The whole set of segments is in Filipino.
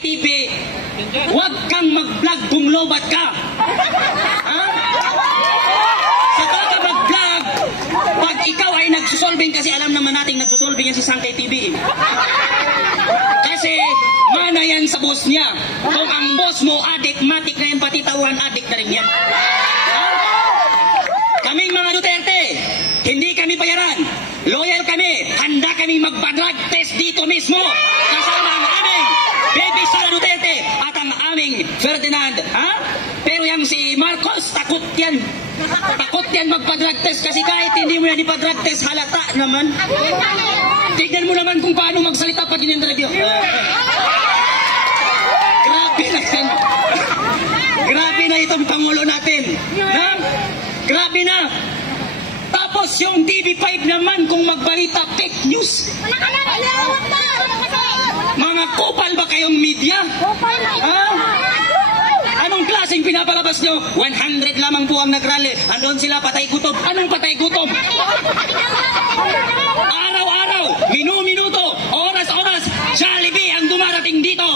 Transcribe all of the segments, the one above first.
TV, huwag kang mag-vlog kung lobat ka. Ha? Saka ka mag-vlog pag ikaw ay nagsusolving, kasi alam naman natin nagsusolving yan si Sangkay TV. Kasi mana yan sa boss niya. Kung ang boss mo adik, matik na yan, pati tauhan adik na rin yan. Ha? Kaming mga Duterte, hindi kami bayaran. Loyal kami. Handa kami magpa-drug test dito mismo. Kasama ang aming Baby Sara Duterte at ang aming Ferdinand. Ha? Pero yung si Marcos, takot yan. Takot yan magpa-drug test kasi kahit hindi mo yan ipa-drug test, halata naman. Tignan mo naman kung paano magsalita pag in-interview. Grabe na yan. Grabe na itong Pangulo natin. Ha? Grabe na. Tapos yung TV5 naman kung magbalita, fake news. Mga kupal ba kayong media? Ha? Anong klaseng pinapalabas nyo? 100 lamang po ang nagrally. Andun sila patay gutom. Anong patay gutom? Araw-araw, minu-minuto, oras-oras, Jollibee ang dumarating dito.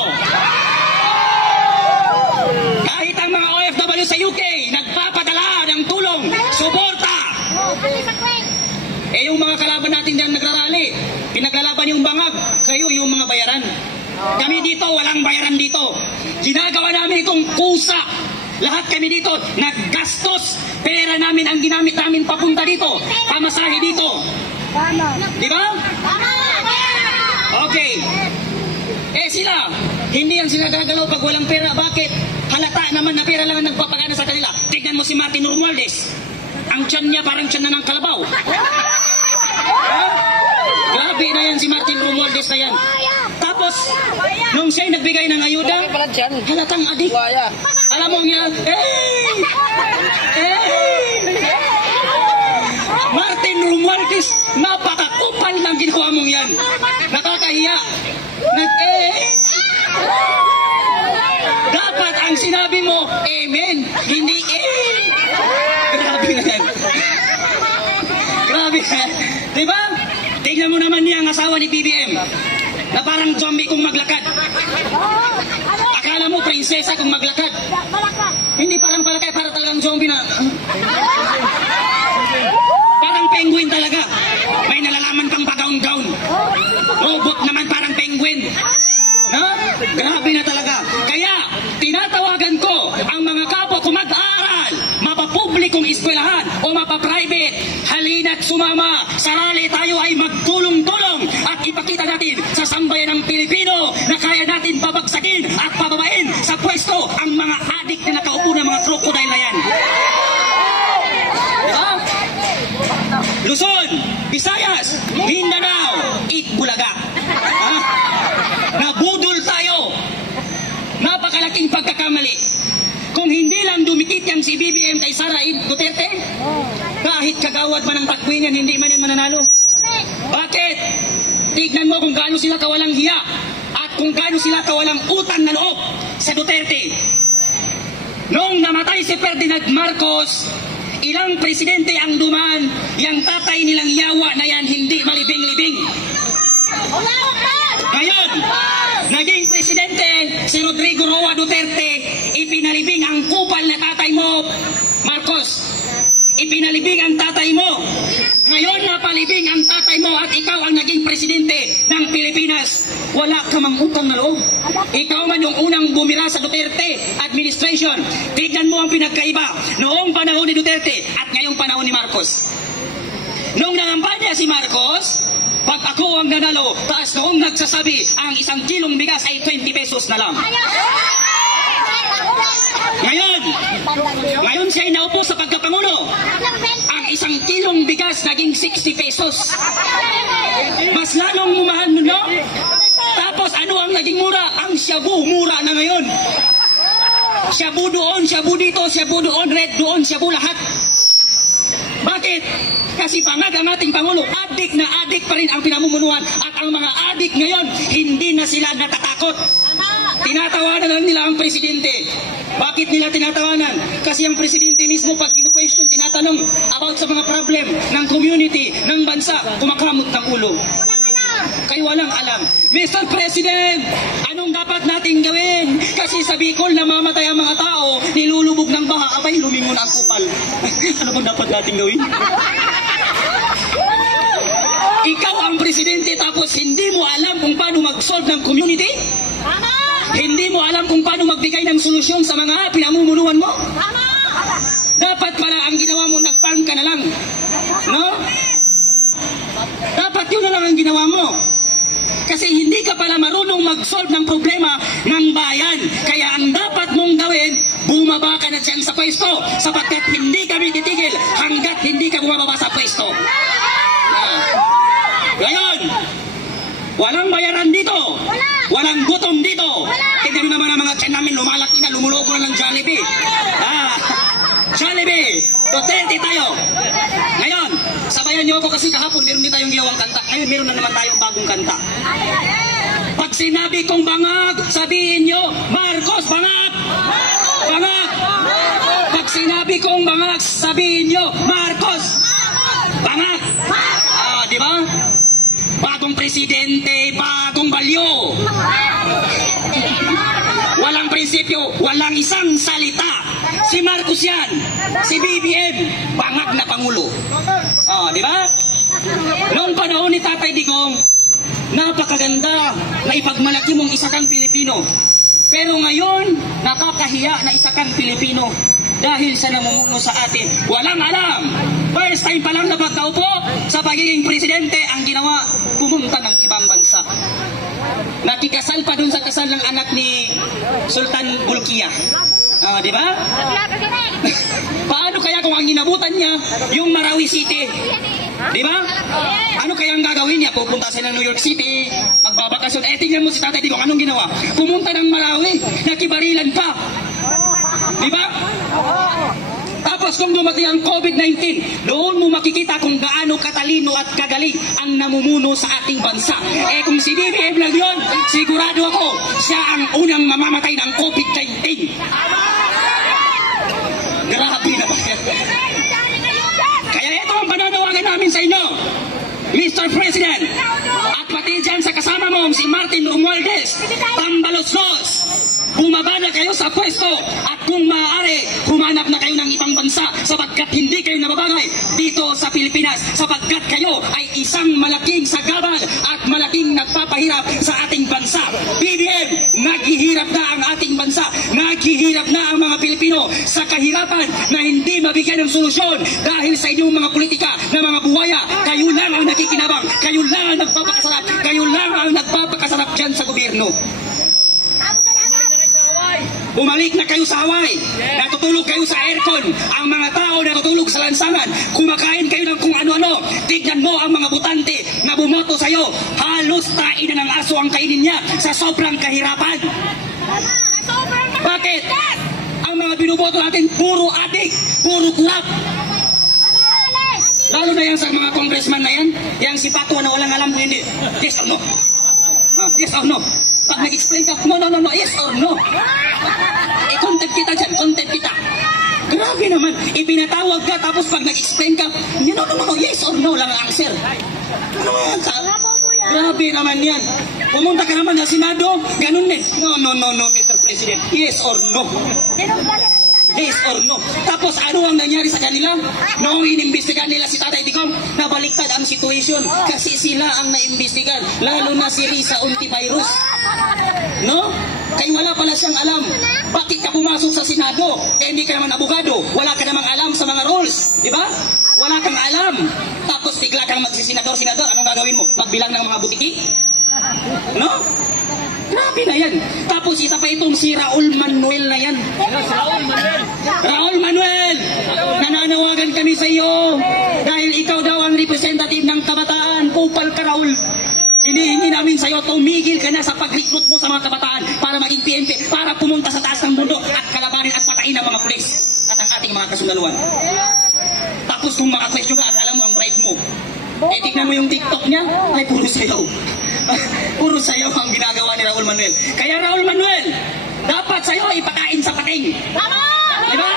Kahit ang mga OFW sa UK, nagpapadala ng tulong, suporta. Eh yung mga kalaban natin dyan nagrarally, pinaglalaban yung bangag, kayo yung mga bayaran. Kami dito, walang bayaran dito. Ginagawa namin itong kusa. Lahat kami dito, naggastos. Pera namin ang ginamit namin papunta dito. Pamasahe dito. Di ba? Okay. Eh sila, hindi yan sila gagalaw pag walang pera. Bakit? Halata naman na pera lang ang nagpapagana sa kanila. Tignan mo si Martin Romualdez. Ang tiyan niya parang tiyan na ng kalabaw. Grabe na yan si Martin Romualdez na yan. Tapos, nung siya'y nagbigay ng ayuda, halatang adik. Alam mo niya, Martin Romualdez, napakakupal ng ginawa mong yan. Nakakahiya. Dapat ang sinabi mo, amen, hindi Grabe na yan. Grabe na yan. Diba? Tingnan mo naman niya ang asawa ni BBM na parang zombie kung maglakad. Akala mo prinsesa kung maglakad. Hindi parang palakay, para talagang zombie na. Parang penguin talaga. May nalalaman pang pagaon-gaon. Robot naman parang penguin. Ha? Grabe na talaga. Kaya, tinatawagan ko ang mga kapwa kung mag-aaral, mapapublikong eskwelahan o mapaprivate, halina't sumama. Sa rally tayo ay magtulong-tulong at ipakita natin sa sambayan ng Pilipino na kaya natin babagsakin at pababain sa pwesto ang mga adik na nakaupo na mga crocodile na yan. Diba? Luzon, Visayas, Mindanao, Itbulaga. Ha? Nabudol tayo. Napakalaking pagkakamali. Kung hindi lang dumikit yang si BBM kay Sara Duterte, kahit kagawad man ang takwingan, hindi man yan mananalo. Bakit? Tignan mo kung gaano sila kawalang hiya at kung gaano sila kawalang utang na loob sa Duterte. Noong namatay si Ferdinand Marcos, ilang presidente ang dumaan, yang tatay nilang yawa na yan hindi malibing-libing. Ngayon, naging presidente si Rodrigo Roa Duterte, ipinalibing ang kupal na tatay mo, Marcos. Ipinalibing ang tatay mo. Ngayon napalibing ang tatay mo at ikaw ang naging presidente ng Pilipinas. Wala ka mang utang na loob. Ikaw man yung unang bumira sa Duterte administration. Tignan mo ang pinagkaiba noong panahon ni Duterte at ngayong panahon ni Marcos. Noong nangampanya si Marcos, pag ako ang nanalo, taas noong nagsasabi, ang 1 kilong bigas ay 20 pesos na lang. Ngayon siya ay naupo sa pagkapangulo. Ang 1 kilong bigas naging 60 pesos. Mas lalong mumahal mo, no? Tapos ano ang naging mura? Ang shabu, mura na ngayon. Shabu doon, shabu dito, shabu doon, red doon, shabu lahat. Bakit? Kasi pangag ang ating Pangulo, adik na adik pa rin ang pinamumunuan. At ang mga adik ngayon, hindi na sila natatakot. Tinatawanan lang nila ang presidente. Bakit nila tinatawanan? Kasi ang presidente mismo pag kinu-question, tinatanong about sa mga problem ng community, ng bansa, kumakamot ng ulo. Kayo walang alam. Mr. President, anong dapat nating gawin? Kasi sa Bicol, namamatay ang mga tao, nilulubog ng baha, abay, lumingon ang kupal. Ano bang dapat nating gawin? Ikaw ang presidente tapos hindi mo alam kung paano mag-solve ng community? Hindi mo alam kung paano magbigay ng solusyon sa mga pinamumunuan mo? Dapat pala ang ginawa mo, nag-farm ka na lang. No? Dapat yun na lang ang ginawa mo. Kasi hindi ka pala marunong mag-solve ng problema ng bayan. Kaya ang dapat mong gawin, bumaba ka na dyan sa pwesto. Sapagkat hindi kami titigil hanggat hindi ka bumababa sa pwesto. Ngayon, walang bayaran dito. Walang gutom dito. Tignan mo naman ang mga tiyan namin, lumalaki na, lumulogo na ng Jollibee. Jollibee, Duterte tayo. Ngayon, sabayan niyo ako kasi kahapon meron din tayong ginawang kanta. Ngayon meron na naman tayong bagong kanta. Pag sinabi kong bangag, sabihin niyo, Marcos, bangag! Bangag! Pag sinabi kong bangag, sabihin niyo, Marcos! Bangag! Di ba? Bagong presidente, bagong balyo. Walang prinsipyo, walang isang salita. Si Marcos yan, si BBM, bangag na Pangulo. Di ba? Noong panahon ni Tatay Digong, napakaganda na ipagmalaki mong isa kang Pilipino. Pero ngayon, nakakahiya na isa kang Pilipino dahil sa namumuno sa atin. Walang alam. First time pa lang na pagkaupo sa pagiging presidente, ang ginawa, pumunta ng ibang bansa. Nakikasal pa dun sa kasal ng anak ni Sultan Bulkiah. Di ba? Paano kaya kung ang inabutan niya yung Marawi City? Di ba? Ano kaya ang gagawin niya? Pupunta siya ng New York City, magbabakasyon. Tingnan mo si Tatay Digong, anong ginawa? Pumunta ng Marawi, nakibarilan pa. Di ba? Tapos kung dumating ang COVID-19, doon mo makikita kung gaano katalino at kagaling ang namumuno sa ating bansa. Kung si BBM lang yun, sigurado ako, siya ang unang mamamatay ng COVID-19. Grabe na ba? Kaya ito ang pananawagan namin sa inyo, Mr. President, at pati dyan sa kasama mo, si Martin Romualdez, Tambaloslos, bumaba na kayo sa pwesto at kung maaari, humanap na kayo ng ibang bansa sapagkat hindi kayo nababagay dito sa Pilipinas sapagkat kayo ay isang malaking sagabal at malaking nagpapahirap sa ating bansa. BBM, naghihirap na ang ating bansa, naghihirap na ang mga Pilipino sa kahirapan na hindi mabigyan ng solusyon dahil sa inyong mga politika na mga buwaya. Kayo lang ang nakikinabang, kayo lang ang nagpapakasarap, kayo lang ang nagpapakasarap dyan sa gobyerno. Bumalik na kayo sa Hawaii, natutulog kayo sa aircon, ang mga tao natutulog sa lansangan, kumakain kayo ng kung ano-ano. Tignan mo ang mga butante na bumoto sa'yo, halos tain na ng aso ang kainin niya sa sobrang kahirapan. Bakit? Ang mga binuboto natin, puro adik, puro kurap. Lalo na yan sa mga congressman na yan, yang si Patwa na walang alam kung hindi. Yes or no? Yes or no? Pag nag-explain ka, no, yes or no? Content kita dyan, content kita. Grabe naman, ipinatawag ka, tapos pag nag-explain ka, no, yes or no lang ang answer. Ano yan? Grabe naman yan. Pumunta ka naman sa Senado, ganun din. No, Mr. President, yes or no? Yes or no? Tapos ano ang nangyari sa kanila? Noong inimbestigan nila si Tatay Digong, nabaliktad ang situation kasi sila ang naimbestigan, lalo na si Risa Ontiveros. No? Kaya wala pala siyang alam. Bakit ka pumasok sa Senado? Hindi ka naman abogado. Wala ka namang alam sa mga rules. Di ba? Wala kang alam. Tapos bigla kang magsisenador. Anong gagawin mo? Magbilang ng mga butiki? No? Grabe na yan. Tapos isa pa itong si Raul Manuel na yan. Raul Manuel! Nananawagan kami sa iyo dahil ikaw daw ang representative ng kabataan. Kupal ka, Raul. Hinihingi namin sa iyo, tumigil ka na sa pag-recruit mo sa mga kabataan para maging PNP, para pumunta sa taas ng mundo at kalabanin at patayin ang mga pulis at ang ating mga kasundaluhan. Tapos kung maka-question ka at alam mo ang right mo, tignan mo yung TikTok niya, ay puro sayaw. Puro sayaw ang ginagawa ni Raul Manuel. Kaya Raul Manuel, dapat sa'yo ipakain sa pating. Diba?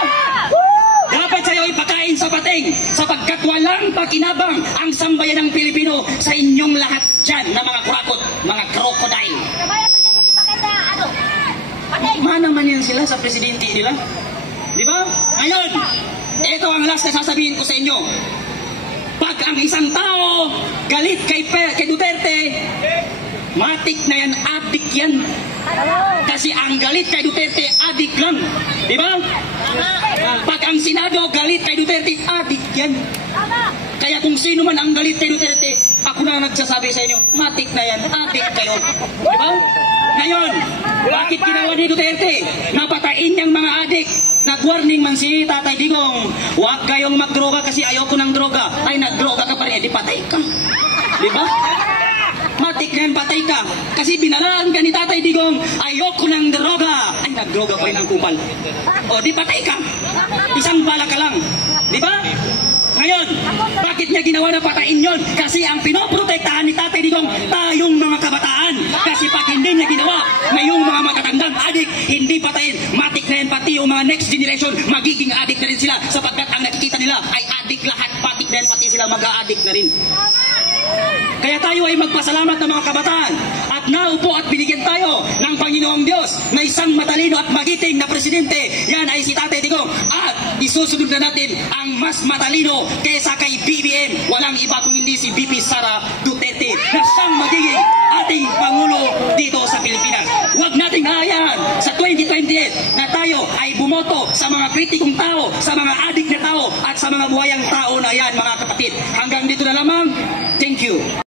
Dapat sa'yo ipakain sa pating. lasing sapagkat walang pakinabang ang sambayan ng Pilipino sa inyong lahat dyan na mga kurakot, mga crocodile. Mana man yan sila sa presidente nila. Di ba? Ngayon, ito ang last na sasabihin ko sa inyo. Pag ang isang tao galit kay Duterte, matik na yan, adik yan. Kasi ang galit kay Duterte, adik lang. Di ba? Pag ang Senado galit kay Duterte, adik yan. Kaya kung sino man ang galit kay Duterte, ako na nagsasabi sa inyo, matik na yan, adik kayo. Di ba? Ngayon, bakit ginawa ni Duterte? Napatain niyang mga adik. Nag-warning man si Tatay Digong, huwag kayong magdroga kasi ayoko ng droga. Ay, nagdroga ka pa rin, di patay ka. Di ba? Matik na yan, patay ka. Kasi binalaan ka ni Tatay Digong, ayoko ng droga. Ay, nagdroga pa rin ang kupal. O, di patay ka. Isang bala ka lang. Di ba? Ngayon, bakit niya ginawa na patayin yun? Kasi ang pinoprotektahan ni Tatay Digong, tayong mga kabataan. Kasi pag hindi niya ginawa, ngayong mga matatandang adik, hindi patayin. Matik na yan, pati yung mga next generation, magiging adik na rin sila. Sapagkat ang nakikita nila ay adik lahat. Matik na yan, pati sila mag-a-adik na rin. Kaya tayo ay magpasalamat ng mga kabataan at naupo at binigyan tayo ng Panginoong Diyos na isang matalino at magiting na presidente. Yan ay si Tatay Digong at isusunod na natin ang mas matalino kaysa kay BBM. Walang iba kung hindi si BP Sara Duterte na siyang magiging ating Pangulo dito sa Pilipinas. Huwag nating hayaan sa 2028 na tayo ay bumoto sa mga kritikong tao, sa mga adik na tao at sa mga buhayang tao na yan, mga kapatid. Hanggang dito na lamang. Thank you.